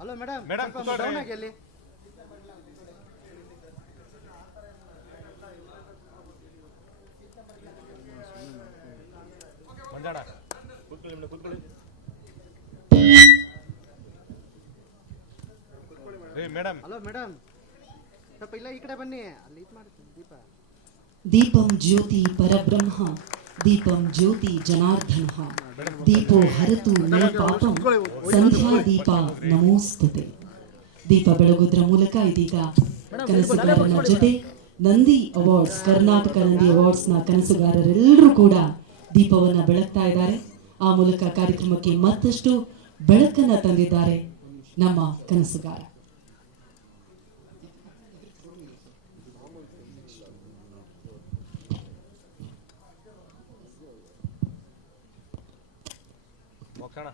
Hello madam, madam down ಆಗಿ ಅಲ್ಲಿ. ಮಂಜಾಣ ಕೂತ್ಕೊಳ್ಳಿ, ಕೂತ್ಕೊಳ್ಳಿ. ಮೇಡಮ್, ಹಲೋ ಮೇಡಮ್, ಸ್ವಲ್ಪ ಇಲ್ಲ ಈ ಕಡೆ ಬನ್ನಿ. ಅಲ್ಲಿ ಇದು ಮಾಡ್ತೀನಿ ದೀಪ. ದೀಪಂ ಜ್ಯೋತಿ ಪರಬ್ರಹ್ಮ ದೀಪಂ ಜ್ಯೋತಿ ಜನಾರ್ದನ ದೀಪೋ ಹರತು ಮೇ ಪಾಪಂ ಸಂಧ್ಯಾ ದೀಪ ನಮೋಸ್ತುತೆ. ದೀಪ ಬೆಳಗುವುದರ ಮೂಲಕ ಇದೀಗ ಕನಸುಗಾರನ ಜೊತೆ ನಂದಿ ಅವಾರ್ಡ್ಸ್, ಕರ್ನಾಟಕ ನಂದಿ ಅವಾರ್ಡ್ಸ್ನ ಕನಸುಗಾರರೆಲ್ಲರೂ ಕೂಡ ದೀಪವನ್ನು ಬೆಳಗ್ತಾ ಇದ್ದಾರೆ. ಆ ಮೂಲಕ ಕಾರ್ಯಕ್ರಮಕ್ಕೆ ಮತ್ತಷ್ಟು ಬೆಳಕನ್ನು ತಂದಿದ್ದಾರೆ ನಮ್ಮ ಕನಸುಗಾರ. ಮೋಕ್ಷಣ